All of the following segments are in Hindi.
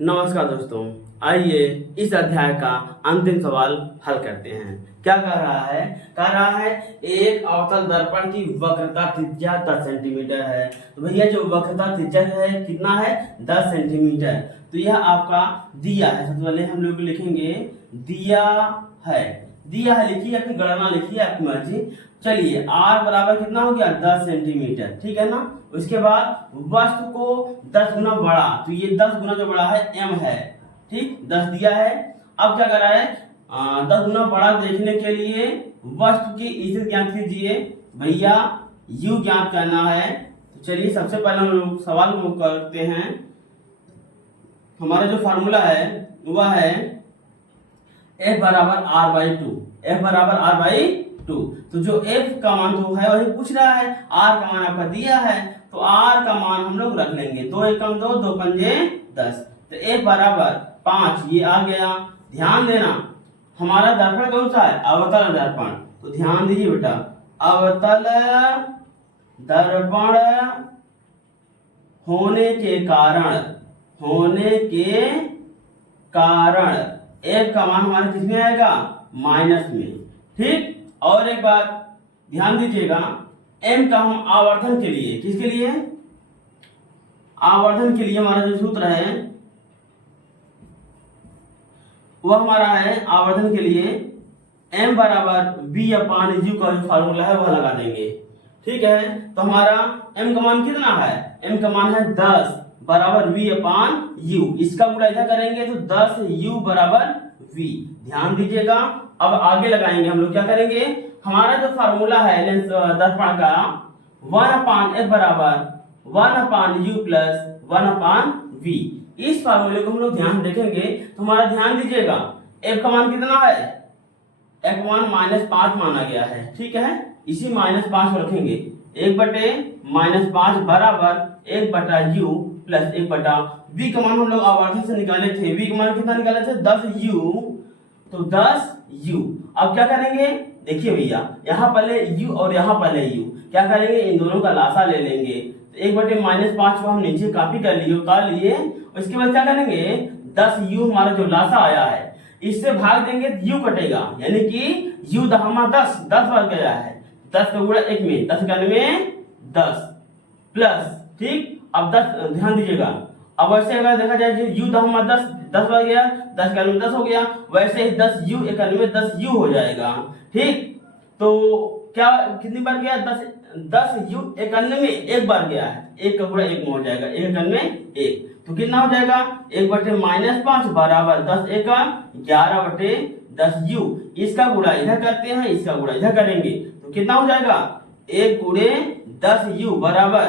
नमस्कार दोस्तों, आइए इस अध्याय का अंतिम सवाल हल करते हैं। क्या कह रहा है? कह रहा है एक अवतल दर्पण की वक्रता त्रिज्या 10 सेंटीमीटर है। तो भैया जो वक्रता त्रिज्या है कितना है? 10 सेंटीमीटर। तो यह आपका दिया है। सबसे पहले हम लोग लिखेंगे दिया है। दिया है लिखिए, अपनी गणना लिखिए, आपकी मर्जी। चलिए r बराबर कितना हो गया? 10 सेंटीमीटर, ठीक है ना। उसके बाद वस्तु को 10 गुना बड़ा, तो ये 10 गुना जो बड़ा है m है, ठीक, 10 दिया है। अब क्या कर रहा है? 10 गुना बड़ा देखने के लिए वस्तु की स्थिति ज्ञात कीजिए। भैया u ज्ञात करना है। तो चलिए सबसे पहले हम लोग सवाल को करते हैं। हमारा जो फार्मूला है वह है f बराबर r/2। f बराबर r/2। तो जो f का मान तो है वही पूछ रहा है, r का मान आपका दिया है, तो r का मान हम लोग रख लेंगे। 2 एकम 2, 2 पंजे 10। तो f बराबर 5 ये आ गया। ध्यान देना, हमारा दर्पण कौन सा है? अवतल दर्पण। तो ध्यान दीजिए बेटा, अवतल दर्पण होने के कारण f का मान हमारे किसमें आएगा? माइनस में, ठीक। और एक बात ध्यान दीजिएगा, m का हम आवर्धन के लिए, किसके लिए? आवर्धन के लिए हमारा जो सूत्र है वह हमारा है, आवर्धन के लिए m बराबर v/u का जो फार्मूला है वह लगा देंगे, ठीक है। तो हमारा m का मान कितना है? m का मान है 10 बराबर v/u। इसका गुणा इधर करेंगे तो 10u बराबर v। ध्यान दीजिएगा, अब आगे लगाएंगे हम लोग। क्या करेंगे? हमारा जो फार्मूला है लेंस दर्पण का 1/f बराबर 1/u प्लस 1/v। इस फार्मूले को हम लोग ध्यान देखेंगे तो हमारा ध्यान दीजिएगा, f का मान कितना है? f का मान -5 माना गया है, ठीक है। इसी -5 को रखेंगे। 1/-5 बराबर 1/u प्लस 1/v का मान हम लोग आवर्धन से निकाले थे। v का मान कितना निकाले थे? 10u। तो 10u। अब क्या करेंगे? देखिए भैया, यहाँ पहले u और यहाँ पहले u, क्या करेंगे? इन दोनों का लासा ले लेंगे। तो 1/-5 को हम नीचे कॉपी कर लिए, उतार लिए। उसके बाद क्या करेंगे? 10u हमारा जो लासा आया है इससे भाग देंगे, u कटेगा, यानी कि u दहमा 10 बढ़ गया है। 10 का गुणा 1 में 10 में 10 प्लस, ठीक। अब 10 ध्यान दीजिएगा, अब वैसे अगर देखा जाए u दहमा 10 बढ़ गया, 10 का 10 हो गया, वैसे ही 10u 10u हो जाएगा, ठीक। तो क्या कितनी बार गया? 10u 91 एक बार गया है, 1 का गुणा 1 में हो जाएगा, 1 तो कितना हो जाएगा? 1/-5 बराबर 10 एका 11/10u। इसका गुणा इधर करते हैं, इसका गुणा इधर करेंगे तो कितना हो जाएगा? 1/10u बराबर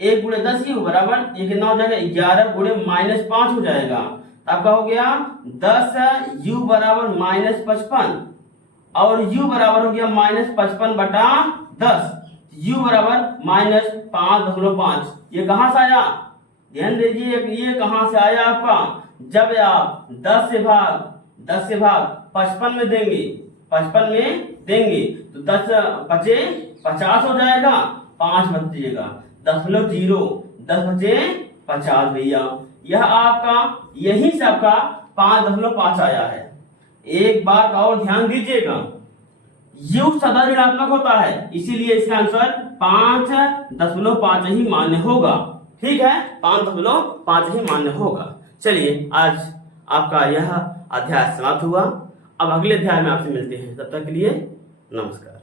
1/10u बराबर ये कितना हो जाएगा? 11/-5 हो जाएगा। आपका हो गया 10u बराबर -55 और u बराबर हो गया -55/10। u बराबर -5.5। ये कहां से आया? ध्यान दीजिए, ये कहां से आया आपका? जब आप 10 से भाग 55 में देंगे, 55 में देंगे तो 10 बचे 50 हो जाएगा, 5 बचिएगा, 10.0, 10 बचे 50 भैया। यह आपका यही से आपका 5.5 आया है। एक बात और ध्यान दीजिएगा, u सदा ऋणात्मक होता है, इसीलिए इसका आंसर 5.5 ही मान्य होगा, ठीक है। 5.5 ही मान्य होगा। चलिए आज आपका यह अध्याय समाप्त हुआ। अब अगले अध्याय में आपसे मिलते हैं, तब तक के लिए नमस्कार।